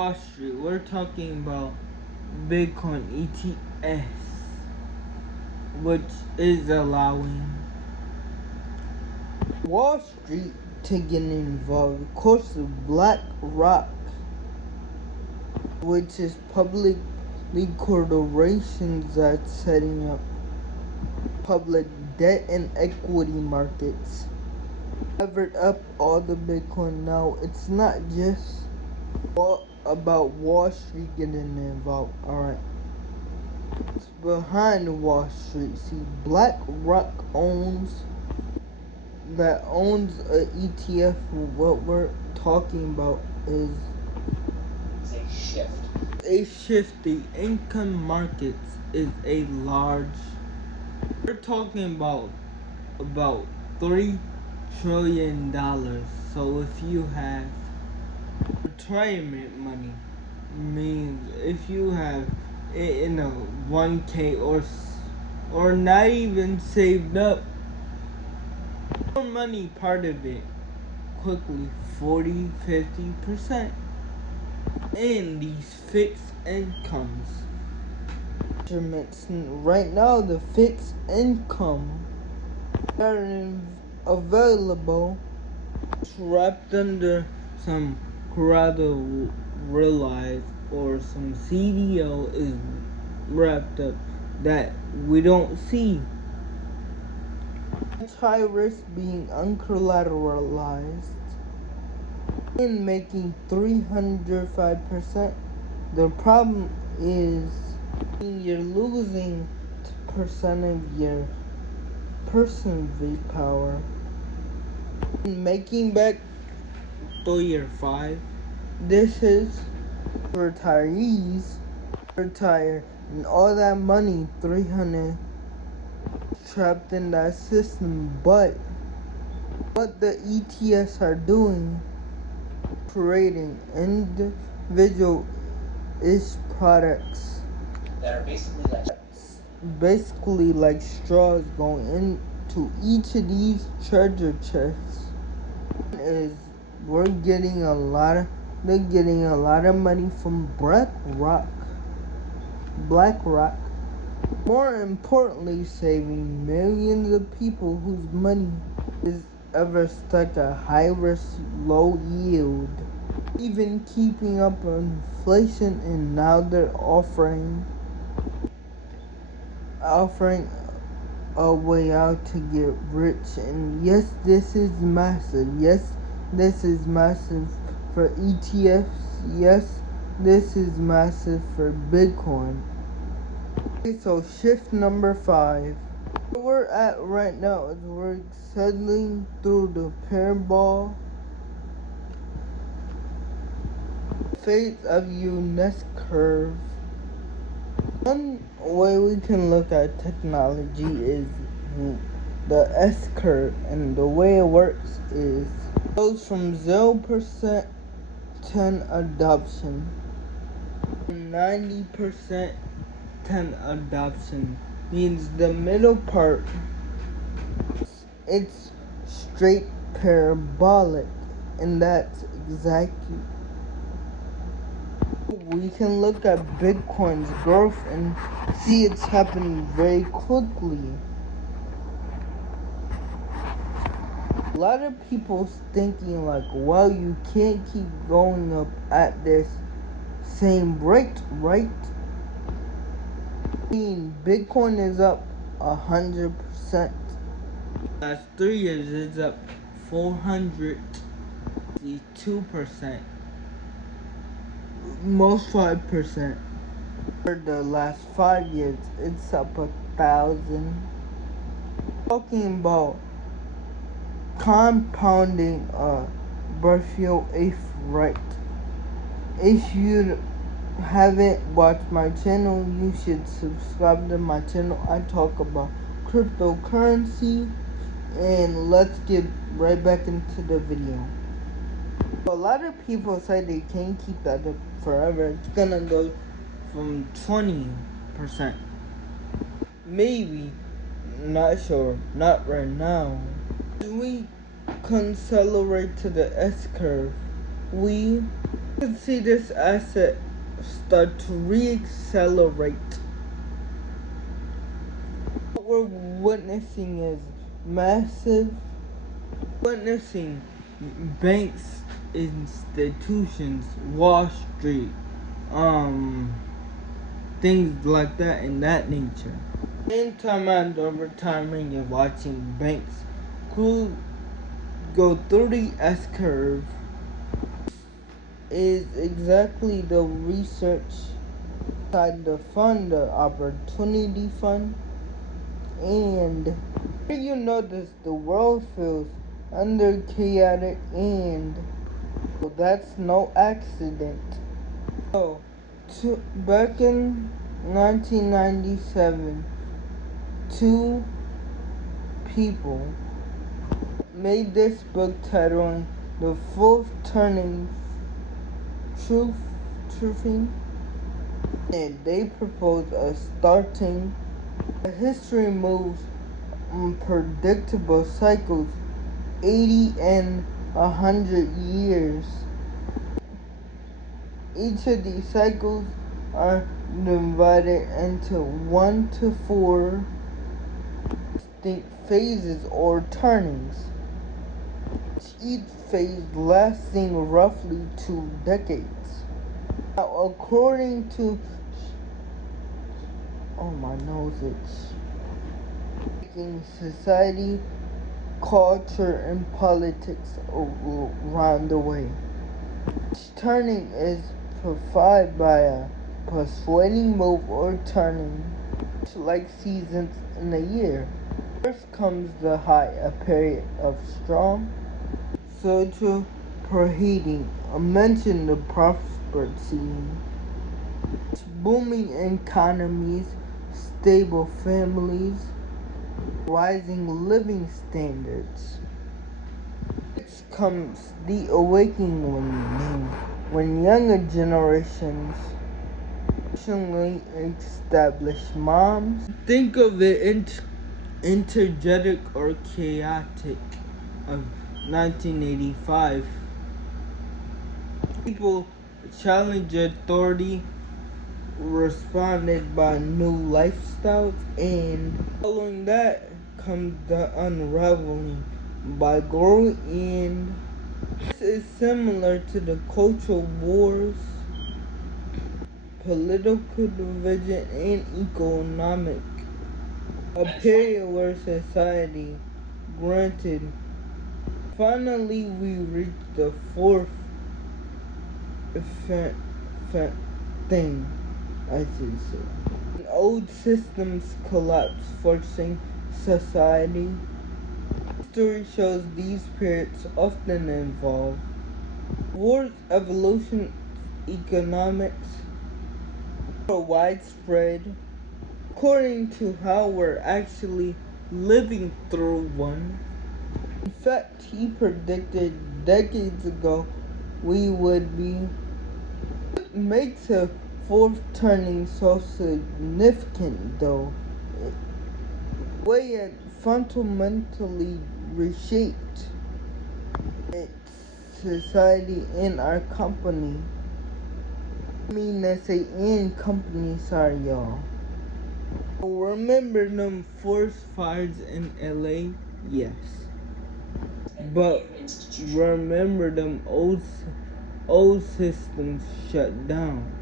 Wall Street, we're talking about Bitcoin ETS, which is allowing Wall Street to get involved. Of course, BlackRock, which is publicly corporations that's setting up public debt and equity markets, covered up all the Bitcoin. Now, it's not just about Wall Street getting involved. Alright. It's behind Wall Street. See, BlackRock owns a ETF. What we're talking about is a shift. The income markets is a large. We're talking about $3 trillion. So if you have retirement money, means if you have it in a 1K or not even saved up, your money part of it quickly 40-50% in these fixed incomes instruments. Right now, the fixed income that are available wrapped under some collateralized or some CDO is wrapped up that we don't see. It's high risk being uncollateralized and making 305%. The problem is you're losing percent of your purchasing power and making back 3 or 5. This is retirees retire and all that money, 300, trapped in that system. But what the ETS are doing, creating individual products that are basically like straws going into each of these treasure chests. Is they're getting a lot of money from BlackRock. More importantly, saving millions of people whose money is ever stuck at high risk, low yield, even keeping up with inflation, and now they're offering a way out to get rich. And yes, this is massive. Yes, this is massive for ETFs. Yes, this is massive for Bitcoin. Okay, so shift number 5. Where we're at right now is we're settling through the parabol phase of Eunice curve. One way we can look at technology is the S curve, and the way it works is it goes from 0% 10 adoption to 90% 10 adoption. Means the middle part, it's straight parabolic, and that's exactly. We can look at Bitcoin's growth and see it's happening very quickly. A lot of people thinking like, well, you can't keep going up at this same rate, right? I mean, Bitcoin is up 100%. Last 3 years, it's up 462%. Most 5%. For the last 5 years, it's up 1,000. Talking about compounding Berkshire rate. If you haven't watched my channel, you should subscribe to my channel. I talk about cryptocurrency, and let's get right back into the video. A lot of people say they can't keep that up forever. It's gonna go from 20%. Maybe. Not sure. Not right now. As we accelerate to the S curve, we could see this asset start to re-accelerate. What we're witnessing is massive witnessing banks, institutions, Wall Street, things like that in that nature. In time after retirement, you're watching banks go through the S curve is exactly the research side the fund, the opportunity fund, and you notice the world feels under chaotic, and that's no accident. So, back in 1997, two people made this book titling The Fourth Turning Truthing, and they proposed a starting the history moves predictable cycles 80 and 100 years. Each of these cycles are divided into 1 to 4 distinct phases or turnings, each phase lasting roughly 2 decades. Now, according to my nose itch. Society, culture, and politics around the way. Each turning is provided by a persuading move or turning, like seasons in a year. First comes the high, a period of strong social preheating. I mentioned the prosperity, booming economies, stable families, rising living standards. Next comes the awakening when younger generations traditionally established moms. Think of it energetic or chaotic of 1985. People challenged authority, responded by new lifestyles, and following that comes the unraveling by growing in. This is similar to the cultural wars, political division, and economic. A period where society granted. Finally, we reach the fourth thing, I should say. Old systems collapse, forcing society. History shows these periods often involve wars, evolution, economics, are widespread according to how we're actually living through one. In fact, he predicted decades ago we would be. What makes a fourth turning so significant, though? The way it fundamentally reshaped its society and our company. I mean, I say in company, sorry y'all. Remember them forest fires in LA? Yes. But remember them old systems shut down.